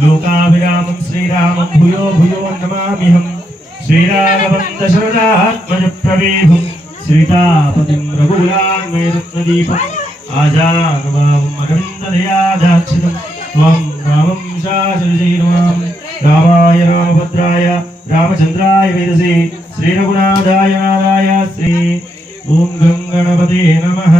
लोकाभिरामं श्रीरामं भूयो भूयो नमाम्यहम् श्रीराघवं दशरथात्मजप्रवीभुं सीतापतिं रघुकुलान्वयरत्नदीपम् आजानुभावम् अरविन्ददयादाक्षितं त्वं रामं शासनचैर्मां रामाय रामभद्राय रामचन्द्राय वेदसे श्रीरघुनाथाय नाराय श्री ओम गंगणपते नमः।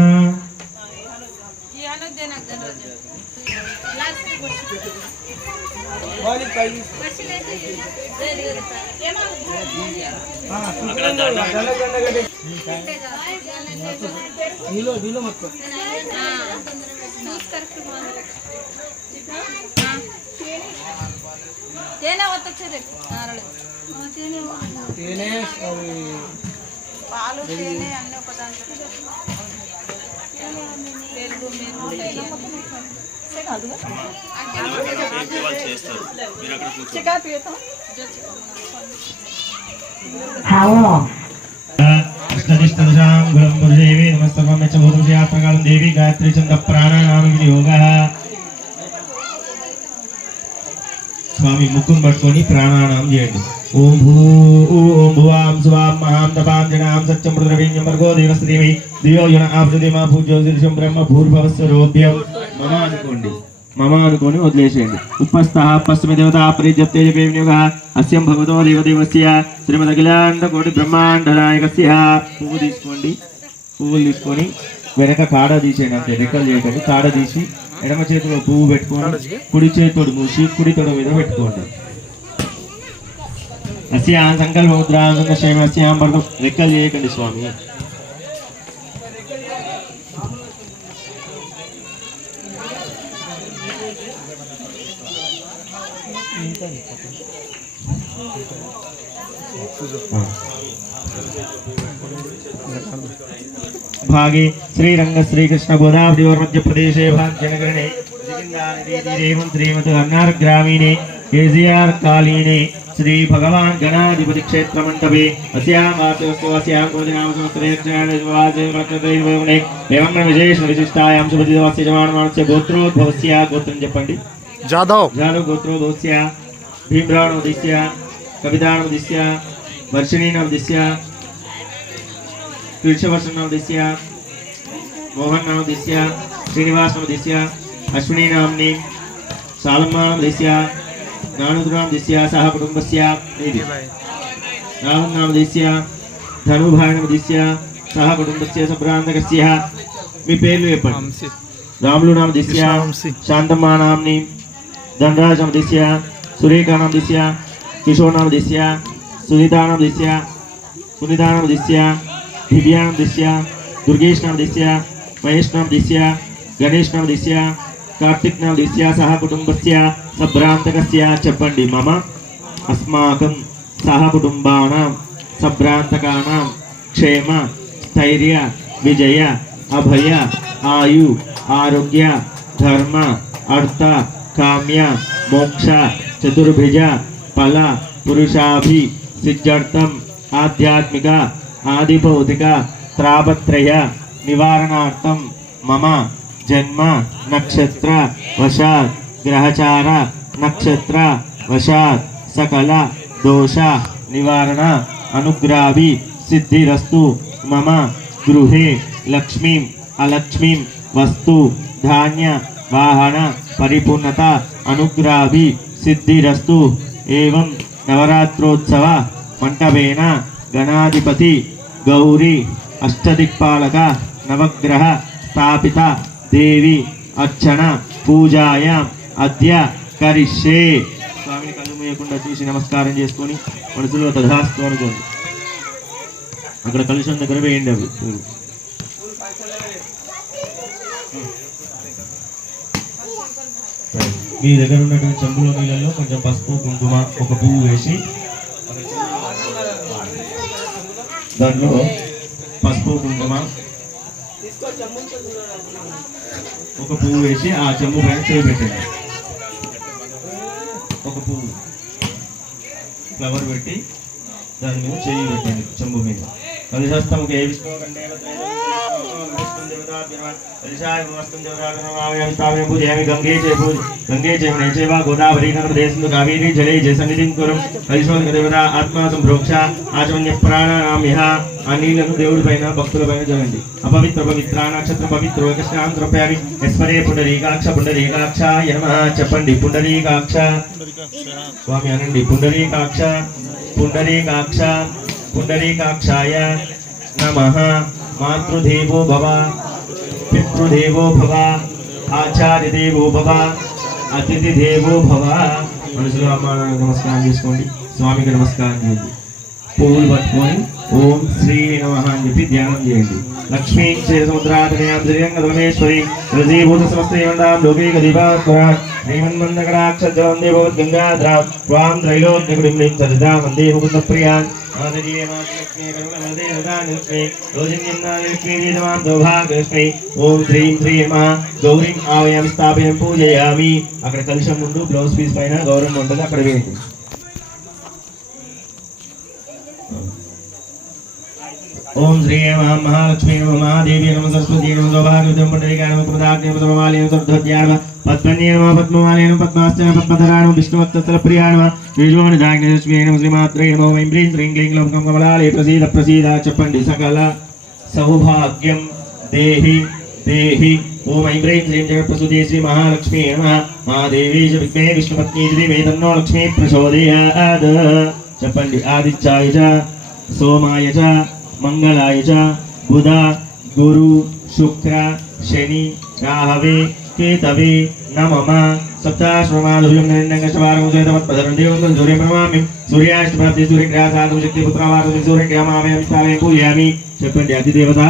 పాలు తేనె అన్ని ఒక దాంట్లో పెరుగు देवी गायत्री चंद प्राणायाम योग स्वामी मुकुंद पट्टुकोनी प्राणायाम चेयंడి ओम भू ओम भुवां सुवां महां तपां जनां सत्यं रुद्रवीर्यं भर्गो देवस्य धीमहि धियो यो न आप्रचोदयात् पूज्यो शीर्षं ब्रह्म भूर्भुवस्सरोभ्यं मम అనుకోండి मम అనుకొని వదిలేసేయండి ఉపస్థః పశ్చిమ దేవతా పరిజప్తే జపేవినియోగః అస్యం భగవతో దేవదేవస్య శ్రీమద్ అఖిలాండ కోటి బ్రహ్మాండ నాయకస్య పువ్వు తీసుకోండి పువ్వులు తీసుకొని వెనక కాడ తీసేయండి అంతే రెక్కలు చేయకండి కాడ తీసి ఎడమ చేతిలో పువ్వు పెట్టుకోండి కుడి చేతితోడు మూసి కుడి తొడ మీద పెట్టుకోండి अस्यां संकल्प मुद्रां संकल्पस्यां वर्धो रेकल చేయకండి స్వామి भागे श्रीरंग श्रीकृष्ण गोदावरी और मध्य प्रदेश भाग्यनगरणे श्रीमत अन्नार ग्रामीणे केजीआर कालीने श्री भगवान गणाधिपति क्षेत्र मंडपे एवं विशेष विशिष्टायां शुभदिवस्य जवानमानस्य गोत्रोद्भवस्य गोत्रं చెప్పండి जादव गोत्रोद्भवस्य भीमरावोदस्य कवितानोदस्य वर्षिणीनोदस्य कृष्णवर्षनोदस्य मोहननोदस्य श्रीनिवासनोदस्य अश्विनीनाम्नि सालम्मानोदस्य नानुद्रामदेस्य सह कुटुंबस्य राहुलनामदेस्य धनुभायनमदेस्य सह कुटुंबस्य सभ्रान्तकस्य మీ పేర్లు చెప్పండి రాములు నామదేस्य శాంతమ్మ నామ్ని ధనరాజ్ నామదేस्य సురేఖ నామదేस्य కిషోర్ నామదేस्य సునీతా నామదేस्य సునీతా నామదేस्य దివ్యా నామదేस्य దుర్గేష్ నామదేस्य మహేష్ నామదేस्य గణేష్ నామదేस्य कार्तिक नामदेस्य सह कुटुंबस्य सभ्रान्तकस्य చెప్పండి मम अस्माकं सह कुटुंबानां सभ्रान्तकानां क्षेम स्थैर्य विजय अभय आयु आरोग्य धर्म अर्थ काम्य मोक्ष चतुर्भुज फल पुरुषाभि सिद्ध्यर्थम आध्यात्मिक आदिभौतिक त्रापत्रय निवारणार्थम मम जन्म नक्षत्र वशात् ग्रहचार नक्षत्र वशात् सकल दोष निवारण अनुग्रहाभि सिद्धिरस्तु मम गृहे लक्ष्मीं अलक्ष्मीं वस्तु धान्य वाहन परिपूर्णता अनुग्रहाभि सिद्धिरस्तु एवं नवरात्रोत्सव मंडपेन गणाधिपति गौरी अष्टदिक्पालक नवग्रह स्थापित देवी अर्चन पूजायां अद्य करिष्ये स्वामी कल्लु मूयकुंडा चूसी नमस्कारं చేసుకొని మనసులో తదాస్తు అనుకోండి అక్కడ కలుషం దగ్గర వేయండి అవి మీ దగ్గర ఉన్నటువంటి చెంబులో నీళ్ళల్లో కొంచెం పసుపు కుంకుమ ఒక పువ్వు వేసి దాంట్లో పసుపు కుంకుమ ఒక పువ్వు వేసి ఆ చెంబు పైన చేయి పెట్టండి ఒక పువ్వు ఫ్లవర్ పెట్టి దాని మీద చేయి పెట్టండి చెంబు మీద కలిశాస్తముకి ఏ విష్ణు కంటే गंगे च गोदावरी नर्मदे सिंधु कावेरी जले जलसन्निधिं कुरु కలిశోదక దేవత ఆత్మ సంప్రోక్ష ఆచమన్య ప్రాణాయామిహ ఆ నీళ్లను దేవుడి పైన భక్తుల పైన జలండి అపవిత్ర పవిత్ర నక్షత్ర పవిత్ర కృష్ణాం ద్రవ్యామి యస్మరే పుండరీకాక్ష నమః చెప్పండి పుండరీకాక్ష స్వామి అనండి పుండరీకాక్షాయ నమః మాతృదేవో భవ పితృదేవో భవ ఆచార్యదేవో భవ అతిథిదేవో భవ మనసులో అమ్మ నమస్కారం చేసుకోండి స్వామికి నమస్కారం చేయండి పువ్వులు పట్టుకొని ఓం శ్రీ నమః అని చెప్పి ధ్యానం చేయండి లక్ష్మీ క్షీరసముద్రాధనయాం శ్రీరంగధర్మేశ్వరి రజీభూత సమస్తేవండాం లోకైక దీపాత్మరా శ్రీమన్మందకటాక్షజలం దేవవత్ గంగాధరా త్వాం త్రైలోక్యకుడిం సరిదా వందే ముకుంద ప్రియాన్ ఓం శ్రీం శ్రీ నమః గౌరీం ఆవయం స్థాపయం పూజయామి అక్కడ కలుషం ముందు బ్లౌజ్ పీస్ పైన గౌరవం ఉంటుంది అక్కడ వేయండి ओम श्री महालक्ष्मी नमः महादेवी नमः सरस्वती नमः सौभाग्यवतीं पुंडरीकाय नमः प्रदाग्ने नमः सर्वमालये नमः सर्वधत्याय नमः पद्मन्ये नमः पद्ममालये नमः पद्मास्ते नमः पद्मधराय नमः विष्णुवत्सलप्रियाय नमः तेजोमणिदाग्नेश्वर्यै नमः श्रीमात्रे नमः ऐं ह्रीं श्रीं क्लीं क्लौं कमलालये प्रसीद चपण्डि सकल सौभाग्यं देहि देहि ओम ऐं ह्रीं श्रीं जगत्प्रसूते श्री महालक्ष्मी नमः महादेवी च विद्महे विष्णुपत्नी च धीमहि तन्नो लक्ष्मी प्रचोदयात् चपण्डि आदित्याय च सोमाय च मंगलाय च बुध गुरु शुक्र शनि राहवे केतवे नमः सप्ताश्वमाधुर्यं नरेन्द्रंगशवारं सुयतमत्पदरं देवं सूर्यं प्रणमामि सूर्याष्टप्राप्ति सूर्यग्रहसाधु शक्तिपुत्रवारं सूर्यग्रहमामि स्थापयामि पूजयामि చెప్పండి అధిదేవత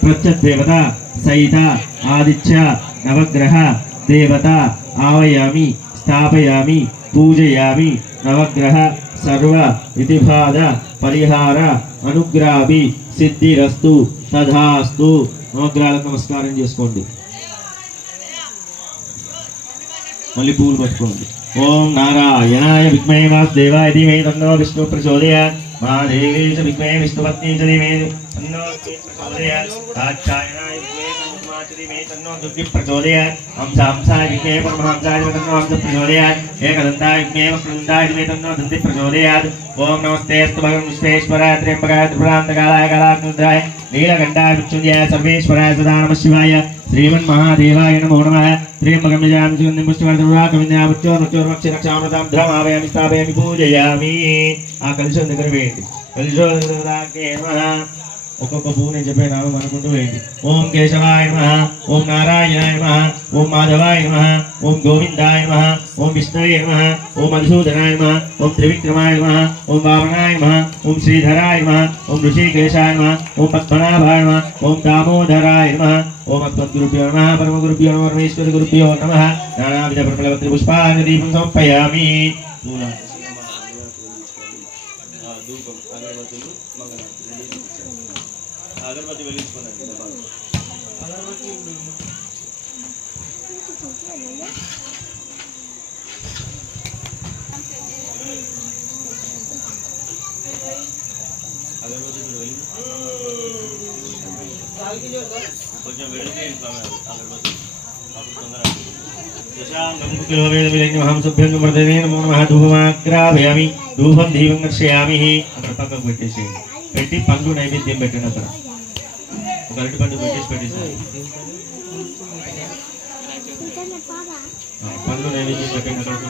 ప్రత్యదేవత సహిత ఆదిత్య నవగ్రహ దేవత ఆవయామి స్థాపయామి పూజయామి నవగ్రహ सर्व विधिबाध परिहार अनुग्राभि सिद्धिरस्तु तथास्तु నవగ్రహాలకు నమస్కారం చేసుకోండి మళ్ళీ పూలు పట్టుకోండి ఓం నారాయణాయ విద్మహే వాసుదేవాయ ధీమహి తన్నో విష్ణు ప్రచోదయాత్ మహాదేవీ చ విద్మహే విష్ణుపత్ని చ ధీమహి తన్నో ప్రచోదయాత్ కాత్యాయనాయ విద్మహే ధీమహి తన్నో దుర్గి ప్రచోదయాత్ హంసాయ విద్మహే పరమహంసాయ తన్నో హంస ప్రచోదయాత్ ఏకదంతాయ విద్మహే వక్రదంతాయ ధీమహి తన్నో దంతి ప్రచోదయాత్ ఓం నమస్తే అస్తు భగవన్ విశ్వేశ్వరాయ త్ర్యంబకాయ త్రిపురాంతకాలాయ కళాగ్నుద్రాయ నీలకంఠాయ మృత్యుంజయాయ సర్వేశ్వరాయ సదా నమః శివాయ श्रीमन्महादेवाय नमो नमः त्र्यंबकं यजामि सुगन्धिं पुष्टिवर्धनम् मृत्योर्मक्षरक्षामृतां धर्मावयामि स्थापयामि पूजयामि आ कलशं దగ్గర వేయండి కలశోదరాకే నమః ఒక్కొక్క పువ్వు నేను చెప్పే నామం అనుకుంటూ వేయండి ఓం కేశవాయ నమః ఓం నారాయణాయ నమః ఓం మాధవాయ నమః ఓం గోవిందాయ నమః ఓం విష్ణవే నమః ఓం మధుసూదనాయ నమః ఓం త్రివిక్రమాయ నమః ఓం వామనాయ నమః ఓం శ్రీధరాయ నమః ఓం ఋషికేశాయ నమః ఓం పద్మనాభాయ నమః ఓం దామోదరాయ నమః ओम अस्मद्गुरुभ्यो नमः परमगुरुभ्यो नमः परमेश्वरगुरुभ्यो नमः नानाविध प्रफलवत्र पुष्पाणि दीपं समर्पयामि अगरबत्ती వెలిగించుకోండి కొంచెం వెలిగి అగరబత్తి అప్పుడు తొందరగా దశాంగం కిలోవేద విలగ్నమహం శుభ్యం వర్ధనే నమో నమః ధూపమాగ్రావయామి ధూపం దీపం దర్శయామి అక్కడ పక్కకు పెట్టేసేయండి పెట్టి పండు నైవేద్యం పెట్టండి అక్కడ ఒక అరటి పండు పెట్టేసేయండి పండు నైవేద్యం పెట్టండి అక్కడ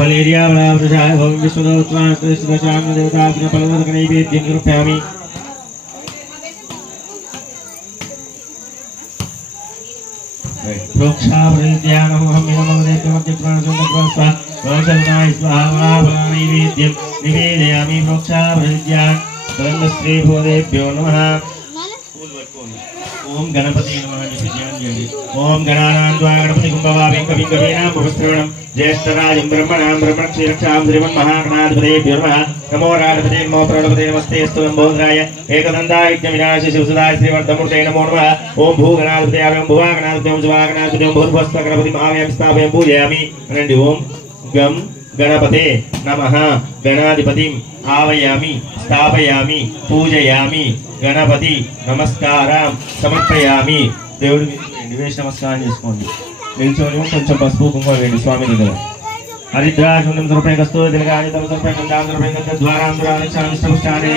వలేరియా వలావృషాయ భవం విశ్వదోత్వాశ్రేష్ఠశాంగ దేవతాగ్న ఫలవదక నైవేద్యం నిరూపయామి प्रोक्षावृत्यानमहं विनमदेत्यमध्यप्राणसुन्दरस्व रोषल्नाय स्वाहावलानैवेद्यं निवेदयामि प्रोक्षावृत्यान् ब्रह्मश्रीभूदेभ्यो नमः ओम गणपति नमः ध्यान देंगे ओम गणानां द्वा गणपति कुंभवावें कविं कवीनां भवस्त्रवणं ज्येष्ठराजं ब्रह्मणां ब्रह्मक्षीरक्षां श्रीमन्महागणाधिपतेभ्यो नमः नमो राजपते नमो प्रणपते नमस्ते अस्तु नमोद्राय एकदन्ताय विनाश शिवसुदाय श्रीवर्धमूर्ते नमो नमः ओम भूगणाधिपते आवं भुवागणाधिपते ओम जुवागणाधिपते ओम भूर्भस्व गणपतिं आवं स्थापयामि पूजयामि अनंడి ओम गम गणपते नमः गणाधिपतिं आवाहयामि स्थापयामि पूजयामि गणपति नमस्काరం సమర్పయామి దేవుడి నివేశ నమస్కారం చేసుకోండి నిల్చొని కొంచెం పసుపు కుంకుమ వేయండి స్వామి దగ్గర హరిద్రాజుండం ద్రౌపది కస్తూరి తిలకాని తమ ద్రౌపది గంధాం ద్రౌపది గంధ ద్వారాం ద్వారాక్షామి ష్టపుష్టాని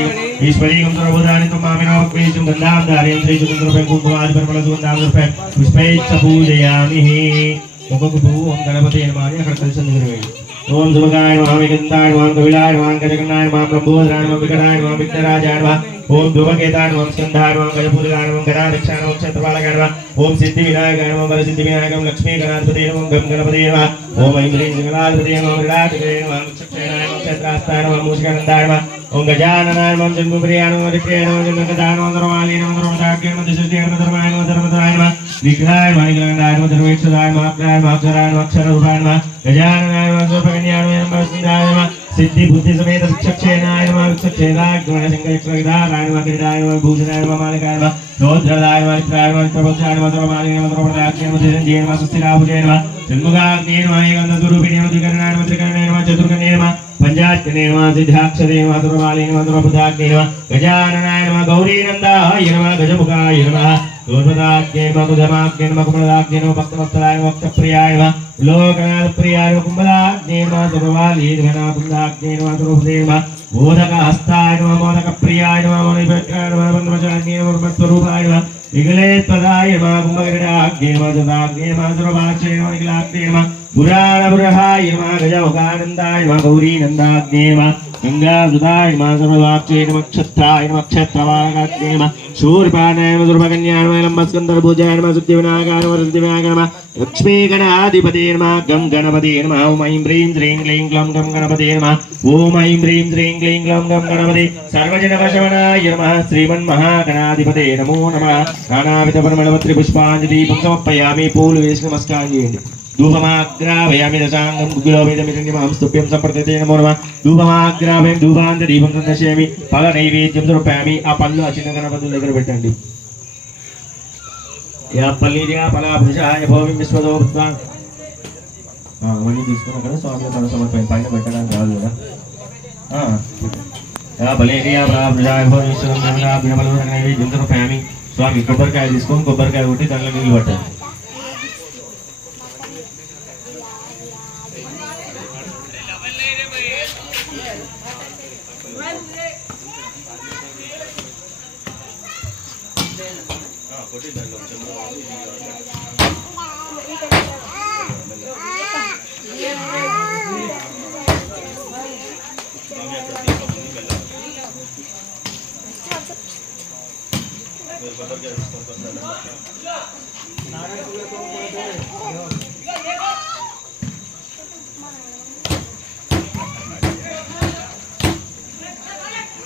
ఈశ్వరీయం ద్రౌపదాని తుమామినో క్వేజం గంధాం ధారయం శ్రీజుం ద్రౌపది కుంకుమాది పరిమళ సుగంధాం ద్రౌపది పుష్పైచ్చ పూజయామి ఒక్కొక్క పువ్వు ఓం గణపతి నమః అని అక్కడ కలిసి దగ్గర వేయండి ఓం శుభగాయ నమః వికంతాయ నమః కవిలాయ నమః గజగణాయ నమః బ్రహ్మోదరాయ నమః వికటాయ నమః విఘ్నరాజాయ నమః ఓం ధూమకేతాయ నమః స్కంధాయ నమః గజపూజాయ నమః గణాధ్యక్షాయ నమః క్షేత్రపాలకాయ నమః ఓం సిద్ధి వినాయకాయ నమః వరసిద్ధి వినాయకం లక్ష్మీ గణాధిపతే నమః గం గణపతే నమః ఓం ఐం హ్రీం గణాధిపతే నమః విరాటకే నమః చక్షేనాయ నమః క్షేత్రాస్తాయ నమః మూషికానందాయ నమః ఓం గజాననాయ నమః జన్మప్రియాయ నమః రిక్రేయ నమః జన్మకదాయ నమః ధర్మాలయ నమః ధర్మదాఖ్య నమః దిశుద్ధియ నమః ధర్మాయ నమః ధర్మధరాయ నమః విఘ్నాయ నమః విఘ్నగణాయ నమః ధర్మేక్షదాయ నమః అక్షరాయ నమః అక్షరాయ నమః అక్షరరూపాయ నమః గజాననాయ నమః సర్వకన్యాయ నమః స్మితాయ నమః सिद्धि बुद्धि समेत विचक्षेनाय नमः विचक्षेनाय गुणशंकरक्षराय नमः किरीटाय नमः भूषणाय नमः मालिकाय नमः रोद्रदाय नमः चित्राय नमः चित्रपक्षाय नमः सर्वमालिकाय नमः सर्वप्रदाक्षाय नमः धीरञ्जय नमः सुस्थिराभुजय नमः जन्मगाग्ने नमः एकन्दस्वरूपिणे नमः त्रिकरणाय नमः त्रिकरणाय नमः चतुर्कन्ये नमः पंचाक्षरे नमः सिद्धाक्षरे नमः सर्वमालिने नमः सर्वबुधाग्ने नमः गजाननाय नमः गौरीनन्दाय नमः गजमुखाय नमः दूर्पदाग्ने नमः कुधमाग्ने नमः कुमलाग्ने नमः भक्तवत्सलाय नमः भक्तप्रियाय नमः लोकनाथप्रियाय नमः कुम्भलाग्ने नमः सर्वमालिघनापुंदाग्ने नमः सर्वभूते नमः मोदकहस्ताय नमः मोदकप्रियाय नमः मणिभद्राय नमः बन्धुवचान्ये नमः ब्रह्मस्वरूपाय नमः विगलेत्पदाय नमः कुम्भगरुडाग्ने नमः जटाग्ने नमः सर्वभाक्षे नमः निखिलाग्ने नमः पुराणपुरहाय नमः गजमुखानन्दाय नमः गौरीनन्दाग्ने नमः गंगासुधाय नमः सर्वभाक्षे नमः क्षत्राय नमः क्षत्रवालकाग्ने नमः शूर्पाणाय नमः सर्वकन्याय नमः लम्बस्कन्धरभुजाय नमः सिद्धिविनायकाय नमः सिद्धिविनायकाय नमः लक्ष्मीगणाधिपते नमः गं गणपते नमः ओम ऐं ह्रीं श्रीं क्लीं ग्लौं गं गणपते नमः ओम ऐं ह्रीं श्रीं क्लीं ग्लौं गं गणपते सर्वजनवशमनाय नमः श्रीमन्महागणाधिपते नमो नमः नानाविधपरिमलपत्रिपुष्पाञ्जलिं समर्पयामि पूलवेश नमस्कारं చేయండి धूपमाग्रावयामि दशांगं गुग्गुलोपेतमिदन्यमहं स्तुभ्यं सम्प्रदते नमो नमः धूपमाग्रावयामि धूपान्तदीपं संदर्शयामि फल नैवेद्యం సమర్పయామి ఆ పళ్ళు ఆ చిన్న గణపతుల దగ్గర పెట్టండి యా పల్లిరియా ఫల పురుషాయ భోవిం విశ్వదో భూత్వాన్ అవన్నీ తీసుకున్నాం కదా స్వామి మన సమర్పణ పైన పెట్టడానికి రాదు కదా యా పల్లిరియా ఫల పురుషాయ భోవిం విశ్వదో భూత్వాన్ నైవేద్యం సమర్పయామి స్వామి కొబ్బరికాయ తీసుకొని కొబ్బరికాయ కొట్టి దాంట్లో నీళ్ళు పట్టండి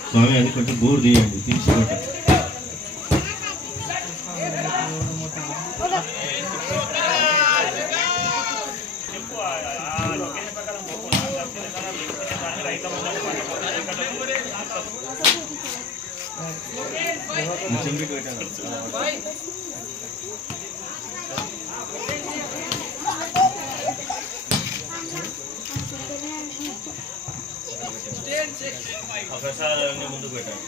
స్వామి అది కొంచెం బోర్ తీయండి తీసుకోండి ప్రసాదాలన్నీ ముందుకు పెట్టండి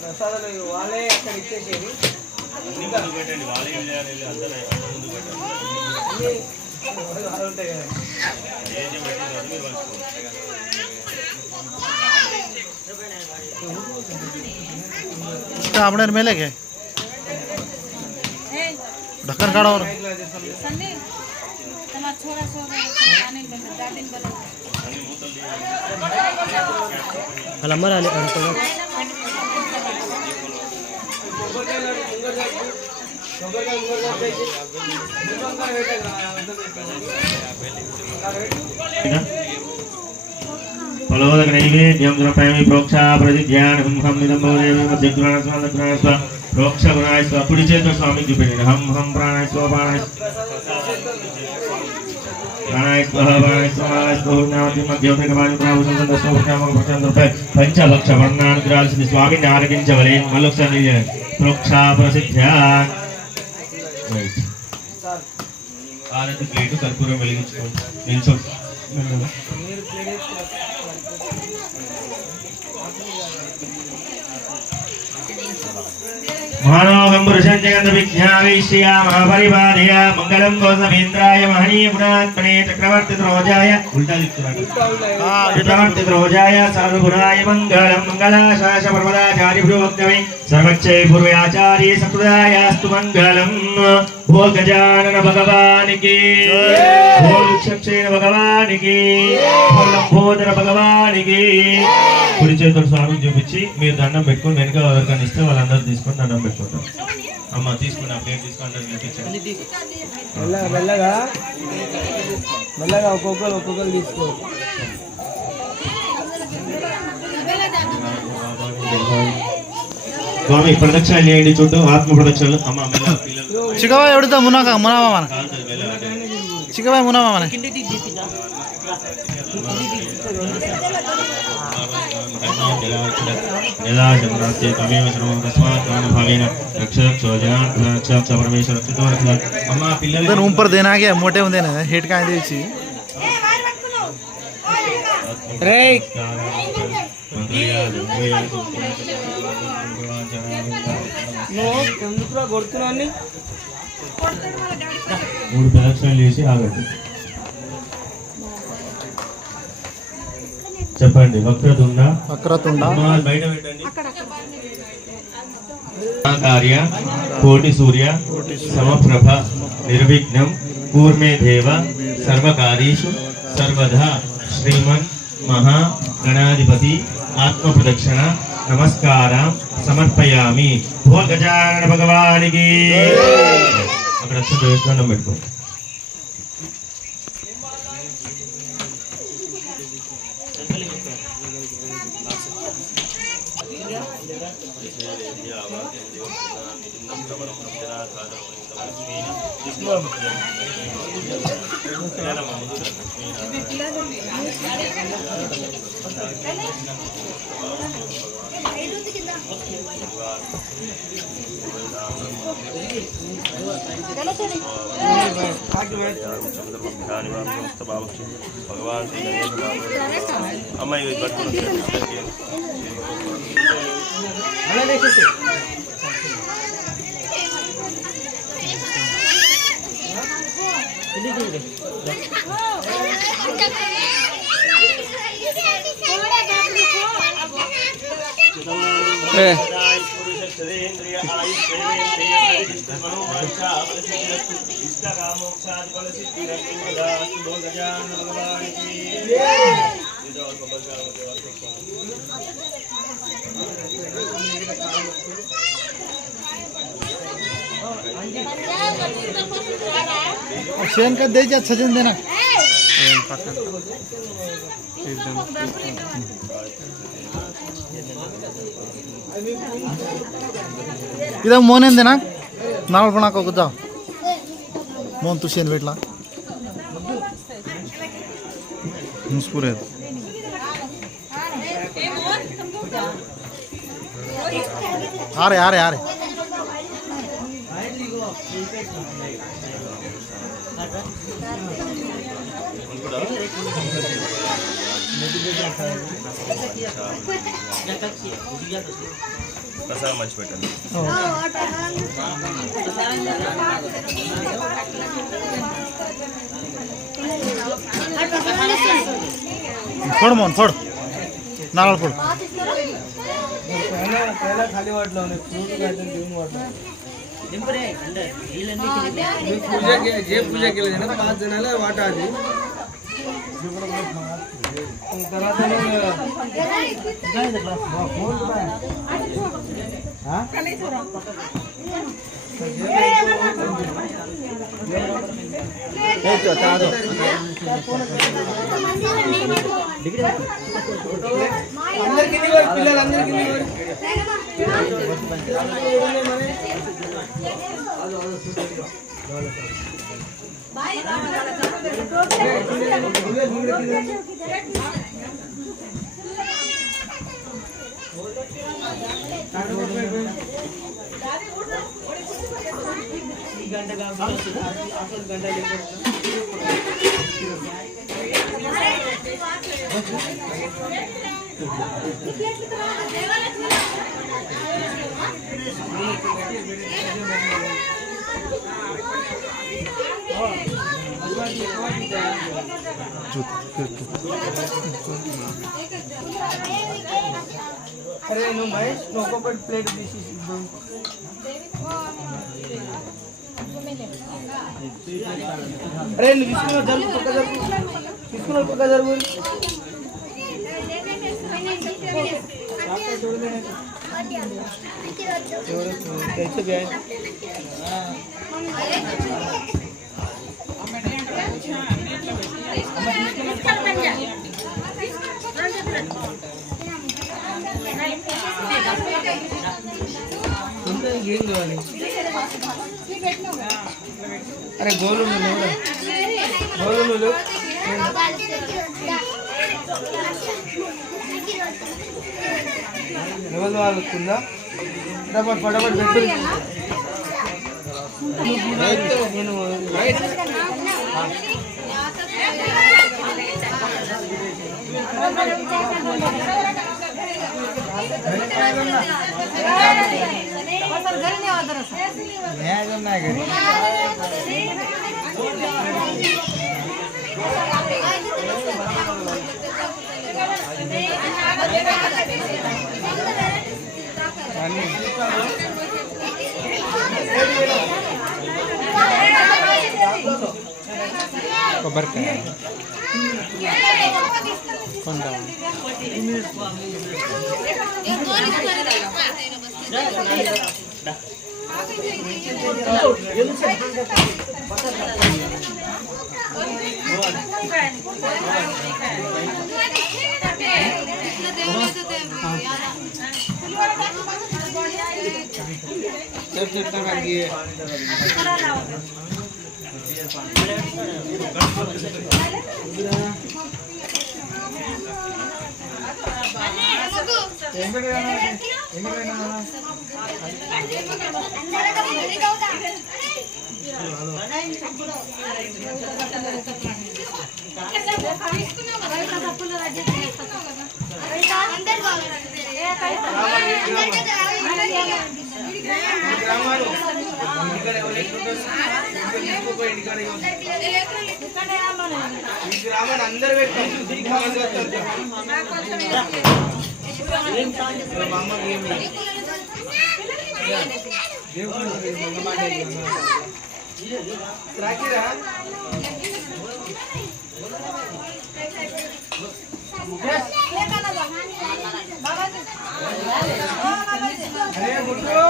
ప్రసాదాలు వాళ్ళే అక్కడ ఇచ్చేసేది అన్ని ముందుకు పెట్టండి వాళ్ళే వెళ్ళి అందరూ ముందుకు పెట్టండి ఉంటాయి కదా ఏం పెట్టిందో అది మీరు आपने में लेके ढक्कन काढ़ा और हमारा फलोदक नैवेद्यं समर्पयामि प्रोक्षा प्रदिध्यान हं हं निदम्बोदेवी मध्यग्रहणस्व प्रोक्षा गुणायस्व कुడి చేతితో స్వామికి చూపెట్టండి హం హం ప్రాణాయస్వ ప్రాణాయస్వ ప్రాణాయస్వ నామతి మధ్యోపేకవాణి ప్రాభుషం దశోపచామం ప్రచంద్రపై పంచభక్ష వర్ణానుగ్రహాల్సింది స్వామిని ఆరగించవలే మళ్ళొకసారి ప్రోక్షా ప్రసిద్ధ్యాన్ ఆరతి ప్లేటు కర్పూరం వెలిగించుకోండి నిల్చో मानवं पुरुषं जगद्विज्ञानैश्रिया महापरिवादय मंगलम गोसमेन्द्राय महनीय गुणात्मने चक्रवर्तिध्वजाय चक्रवर्तिध्वजाय सर्वगुणाय मंगलम मंगलाशास पर्वताचार्यभ्योक्तमे सर्वक्षय पूर्वे आचार्य सकृदायास्तु मंगलम बोल गजानन भगवान की बोल वृक्षसेन भगवान की बोल लंबोदर भगवान की కుడి చేతులు స్వామికి చూపించి మీరు దండం పెట్టుకొని వెనుక ఎవరికైనా ఇస్తే వాళ్ళందరూ తీసుకొని దండం పెట్టుకుంటారు. అమ్మ తీసుకుని ఆ ప్లేట్ తీసుకొని అందరూ చూపించండి. మెల్లగా మెల్లగా ఒక్కొక్కరు తీసుకో. స్వామి ప్రదక్షిణలు చేయండి చుట్టూ ఆత్మ ప్రదక్షిణలు. అమ్మ చికవా ఎవడుతా మునాక మునామా చికవా మునామా ऊपर देना क्या मोटे होते ना हेट का देची రే ఎందుకురా కొడుతున్నాన్ని 3 ప్రదక్షిణలు చేసి ఆగండి. చెప్పండి. వక్రతుండ బయట పెట్టండి. కార్య కోటి సూర్య సమప్రభ నిర్విఘ్నం కూర్మే దేవ సర్వకార్యేషు సర్వదా శ్రీమన్ మహా గణాధిపతి ఆత్మ ప్రదక్షిణ నమస్కారం సమర్పయామి. భో గజానన భగవానికి. అక్కడ దండం పెట్టుకో. అమ్మాయి शेन का दे जा सजन देना इधर मोन देना नाल बना को जा मोन तू शेन बैठला मुस्कुरे आ रहे ప్రసాదం మంచి పెట్టండి. फोड़ मोन फोड़ नारळ फोड़ खाली वाटलं जे पूजा केली ना 5 जणांना वाटा आधी పిల్లలందరికీ గంట అరే నువ్వు మహేష్ నువ్వు ఒక్కొక్కటి ప్లేట్ తీసి ఇద్దు. అరే నువ్వు తీసుకున్న జరుగు పక్క జరుగు తీసుకున్న పక్క జరుగు कैसे गए अरे गोलू गोलू लेवल వాళ్ళకుందా ఫటాఫట్ ఫటాఫట్ పెట్టు నేను కొబ్బరికాయ అందరు రాకిరా अरे मुट्टू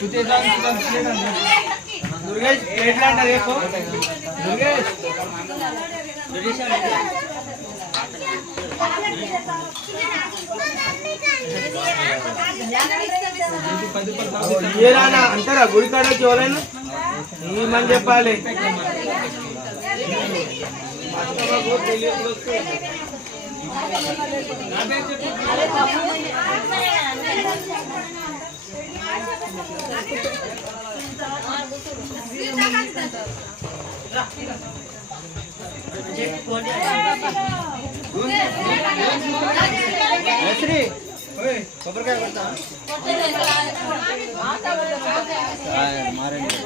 तुझे जान प्लेट दुर्गेश प्लेट लाना देखो दुर्गेश ये राना अंतरा गुड़ी काड़ा चोलेना ये मन చెప్పాలి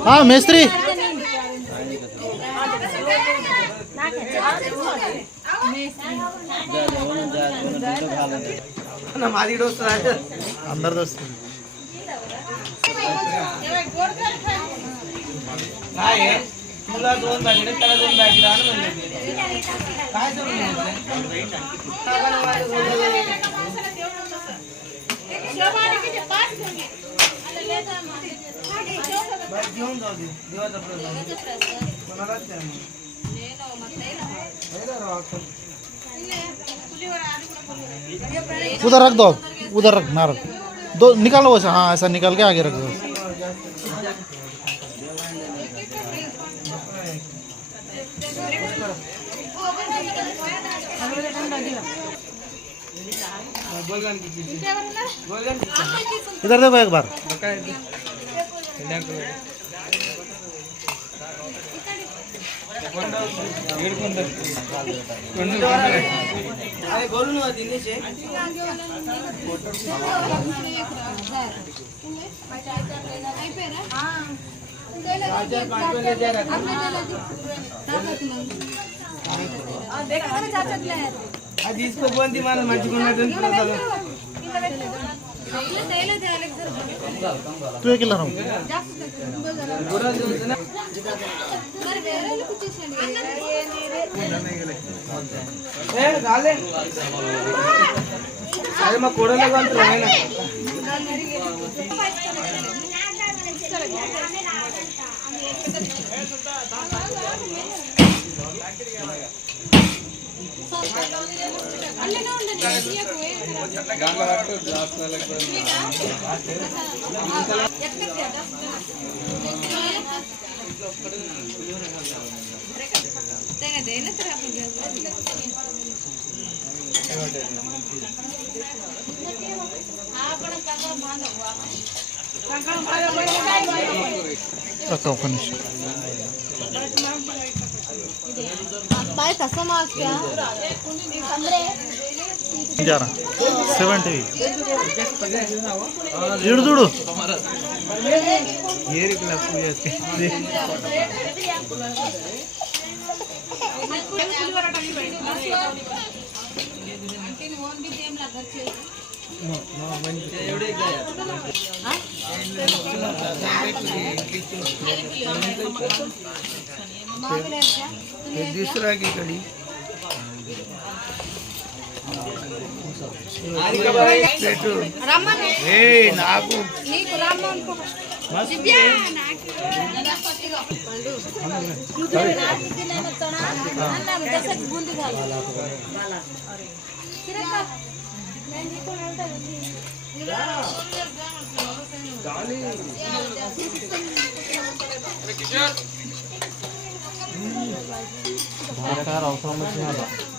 हाँ మేస్త్రి मारी दोस्त अंदर दोस्त काय तुला 2 बॅगेट त्याला 2 बॅगेट आण म्हणले काय करू घेऊन जाऊ दे देवाचा प्रसाद कोणालाच नाही उधर रख दो उधर रख ना रख दो निकालो वैसा हाँ ऐसा निकाल के आगे रख दो इधर देखो एक बार अरे बोलू ना दिनेश అది తీసుకోపోయింది మనం మంచిగా ఉన్నట్టు तू एक रहा अरे मैं कोड़ा लगा तो है ना जरा 70 इड़ చూడు दूसरा की कड़ी నాకు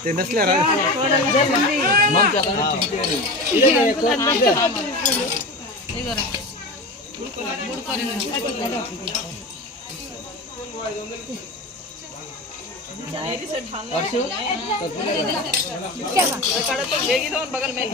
తినట్లేరా बगल में